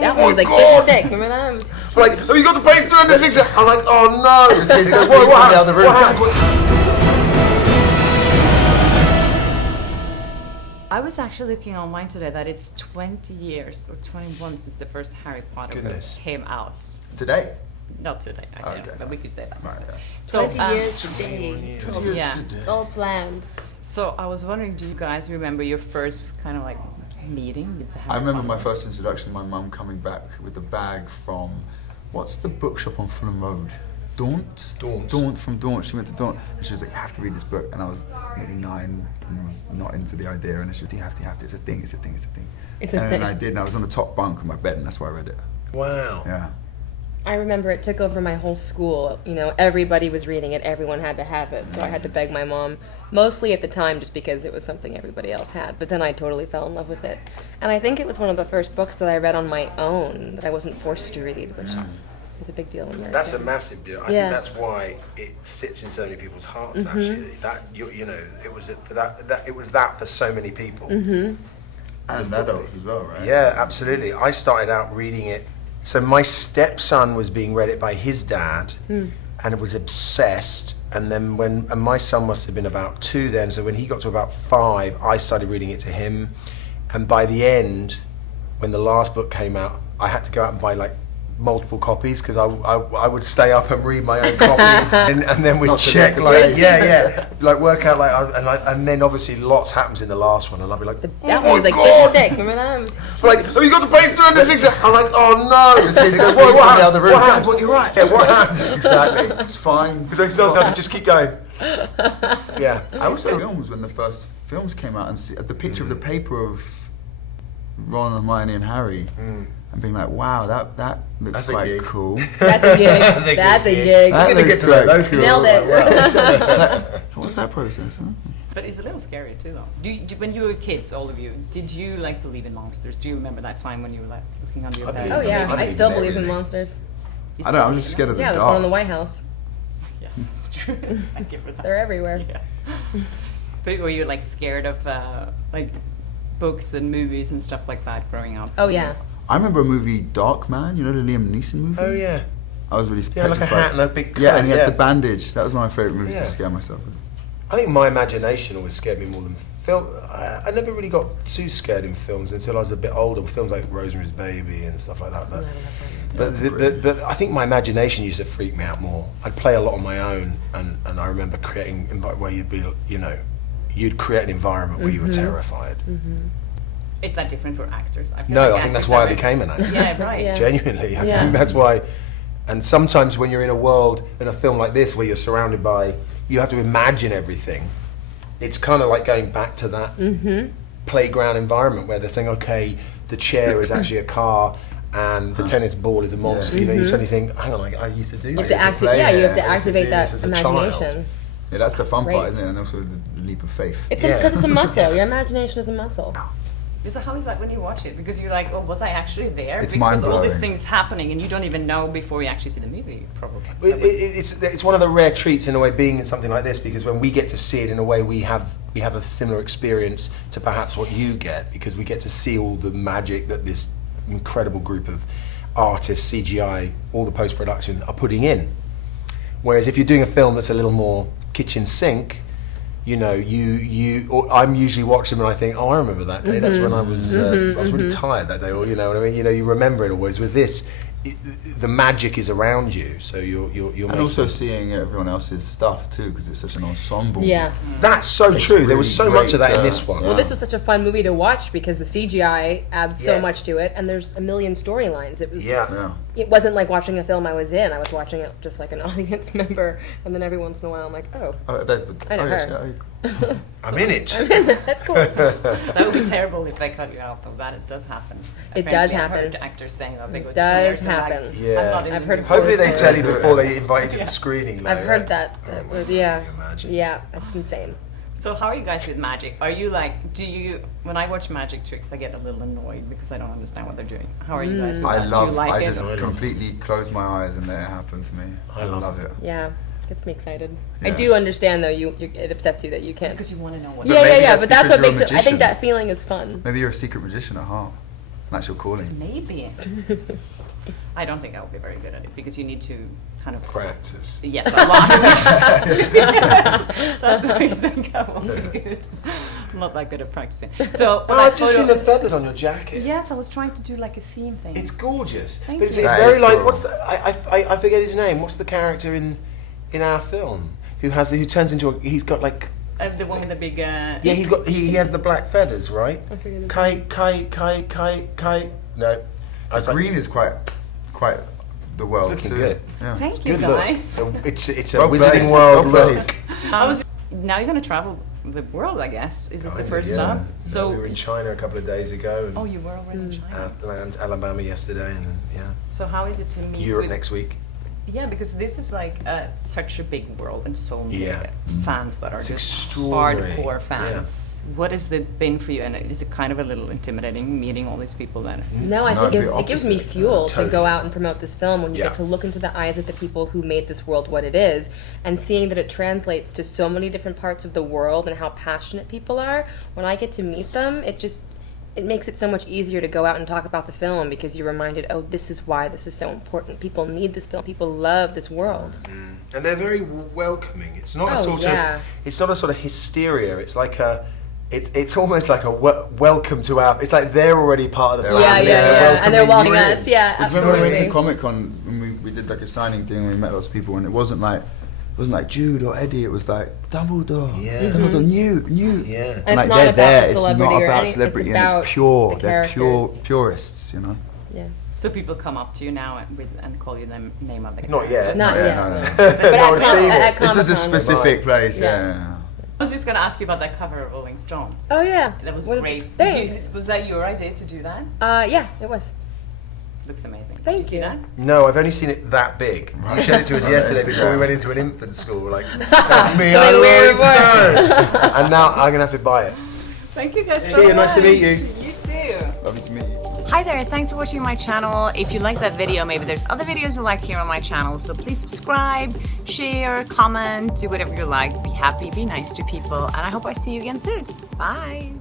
That one was like this thick. Remember that? It was like, have you got the page 306? I'm like, oh no! It's what happened? The other room. I was actually looking online today that it's 20 years or 21 since the first Harry Potter book came out. Today? Not today, Okay. but we could say that. Right, yeah. So, 20 years today. 20 years yeah. today. It's all planned. So I was wondering, do you guys remember your first kind of like meeting with the Harry I remember Potter my book? first introduction, my mum coming back with a bag from, what's the bookshop on Fulham Road? Daunt? Daunt from Daunt. She went to Daunt and she was like, you have to read this book. And I was maybe 9 and was not into the idea. And she was, you have to, it's a thing. It's a and thing. then I did, and I was on the top bunk of my bed, and that's why I read it. Wow. Yeah. I remember it took over my whole school. You know, everybody was reading it. Everyone had to have it. So I had to beg my mom, mostly at the time just because it was something everybody else had. But then I totally fell in love with it. And I think it was one of the first books that I read on my own, that I wasn't forced to read, which is a big deal when you're That's a a kid. massive deal. I Yeah. think that's why it sits in so many people's hearts. Actually, that you know, it was for that it was that for so many people. And adults as well, right? Yeah, absolutely. I started out reading it. So my stepson was being read it by his dad, and was obsessed. And then and my son must have been about 2 then. So when he got to about 5, I started reading it to him. And by the end, when the last book came out, I had to go out and buy like multiple copies because I would stay up and read my own copy, and then we'd check like like work out and then obviously lots happens in the last one, and I'd be like, That one was like this thick. Remember that? It was like, have you got the page 306? I'm like, oh no! It's what the other room. happened? What, you're right. Yeah, what happened? Exactly. It's fine. Because they still have to just keep going. Yeah. I also films when the first films came out and see the picture of the paper of Ron, Hermione, and Harry, and being like, wow, that looks That's a quite gig. cool. That's a gig. That's a gig. That gonna looks get to know quite those cool. Nailed it. What's that process? Huh? But it's a little scary too, though. When you were kids, all of you, did you like believe in monsters? Do you remember that time when you were like looking under your I bed? believe Oh yeah, I I believe still in believe in everything. monsters. You I don't know. I'm still just believe scared of the Yeah, there's dark. one in the White House. in that? Yeah, it's true. Thank you for that. They're everywhere. Yeah. But were you like scared of like books and movies and stuff like that growing up? Oh yeah. I remember a movie, Dark Man. You know the Liam Neeson movie? Oh yeah. I was really Yeah, like a petrified. hat and a big Yeah, coat, and he had yeah. the bandage. That was one of my favourite movies Yeah. to scare myself with. I think my imagination always scared me more than film. I never really got too scared in films until I was a bit older. Films like Rosemary's Baby and stuff like that. But I think my imagination used to freak me out more. I'd play a lot on my own, and I remember creating where you'd be, you know, you'd create an environment where you were terrified. Is that different for actors? I feel No, like I think that's actors why I are- became an actor. Yeah, right. Yeah. Genuinely, I Yeah. think that's why. And sometimes when you're in a world, in a film like this, where you're surrounded by, you have to imagine everything. It's kind of like going back to that playground environment where they're saying, okay, the chair is actually a car and the tennis ball is a monster. You know, you suddenly think, hang on, I used to do You that. have to play you have to there. activate do that this as a child. imagination. Yeah, that's the fun Right. part, isn't it? And also the leap of faith. It's Yeah. because it's a muscle. Your imagination is a muscle. So how is that when you watch it? Because you're like, oh, was I actually there? It's because all these mind-blowing. things happening and you don't even know before you actually see the movie, probably. It's one of the rare treats in a way being in something like this, because when we get to see it in a way, we have a similar experience to perhaps what you get, because we get to see all the magic that this incredible group of artists, CGI, all the post-production are putting in. Whereas if you're doing a film that's a little more kitchen sink, you know, I'm usually watching them and I think, oh, I remember that day. That's when I was really tired that day, or you know what I mean. You know, you remember it always. With this, the magic is around you, so you're And making also seeing everyone else's stuff too, because it's such an ensemble. Yeah. That's so true. There was really so much of that great, in this one. Well, this was such a fun movie to watch because the CGI adds so Yeah. much to it, and there's a million storylines. It was. Yeah. It wasn't like watching a film I was in. I was watching it just like an audience member, and then every once in a while I'm like, oh, Oh, I know yes, her. yeah, I'm in it. that's cool. That would be terrible if they cut you out, though. That it does happen. It Apparently, does I've happen. heard actors saying that they go to does premieres and happen. like, Yeah. I'm not in I've the heard movie. Hopefully they tell you stories. before they invite you to the screening. Though, I've heard that. Yeah. Imagine. Yeah, that's insane. So how are you guys with magic? Are you like, when I watch magic tricks, I get a little annoyed because I don't understand what they're doing. How are you guys with that? Do you like I it? just completely close my eyes and let it happen to me. I love it. Yeah, gets me excited. Yeah. I do understand though. it upsets you that you can't. Because you want to know what Yeah, maybe yeah. that's But that's because what you're a makes it. I think magician. that feeling is fun. Maybe you're a secret magician at heart. That's your calling. Maybe. I don't think I will be very good at it because you need to kind of Practice. Yes, a lot. Yes, that's why I think I won't be good. I'm not that good at practicing. So, Oh, I've just seen the feathers on your jacket. Yes, I was trying to do like a theme thing. It's gorgeous. Thank But it's you. it's That very is like cool. what's I forget his name. What's the character in our film who turns into he's got like The one with the big. yeah he has the black feathers, right? I forget his Kite. No, I was like, Green is quite the world looking too. good. Yeah. Thank you, good look. guys. So it's a Well Wizarding played. World Well played. look. Now you're going to travel the world, I guess. Is this the first Yeah. stop? No, So. we were in China a couple of days ago. And Oh, you were already in China. and Alabama yesterday, and then, yeah, So how is it to meet Europe with, next week. Yeah, because this is like such a big world and so many Yeah. fans that are It's just extraordinary. hardcore fans. What has it been for you? And is it kind of a little intimidating meeting all these people that? No, I No, think it'd be it gives me opposite. fuel to Totally. go out and promote this film when you Yeah. get to look into the eyes of the people who made this world what it is, and seeing that it translates to so many different parts of the world and how passionate people are. When I get to meet them, it makes it so much easier to go out and talk about the film because you're reminded, oh, this is why this is so important. People need this film. People love this world. And they're very welcoming. It's not a Oh, sort yeah. of it's not a sort of hysteria. It's like it's almost like a welcome to our. It's like they're already part of the family. And they're welcoming you in. us. Yeah, I remember when we went to absolutely. Comic-Con and we did like a signing thing and we met lots of people and it wasn't like Jude or Eddie, it was like Dumbledore. Yeah. Dumbledore, Newt. Yeah. And like it's not they're about there, the it's celebrity not or about any- celebrity it's and about it's pure. the They're characters. purists, you know. Yeah. So people come up to you now and call you the name of the Not yet. Not Yeah, yet. no, no. no. But at I've Com- seen at it. This was a Comic-Con. specific place, Yeah. yeah. I was just going to ask you about that cover of Rolling Stones. Oh yeah. That was What- great. Thanks. Was that your idea to do that? Yeah, it was. Looks amazing. Did Thank you see you. that? No, I've only seen it that big. You showed it to us Right. yesterday before we Instagram. went into an infant school. We're like, that's me. Like, I don't where want to know. And now I'm gonna have to buy it. Thank you guys so See you, much. nice to meet you. You too. Lovely to meet you. Hi there, thanks for watching my channel. If you like that video, maybe there's other videos you like here on my channel, so please subscribe, share, comment, do whatever you like. Be happy, be nice to people, and I hope I see you again soon. Bye.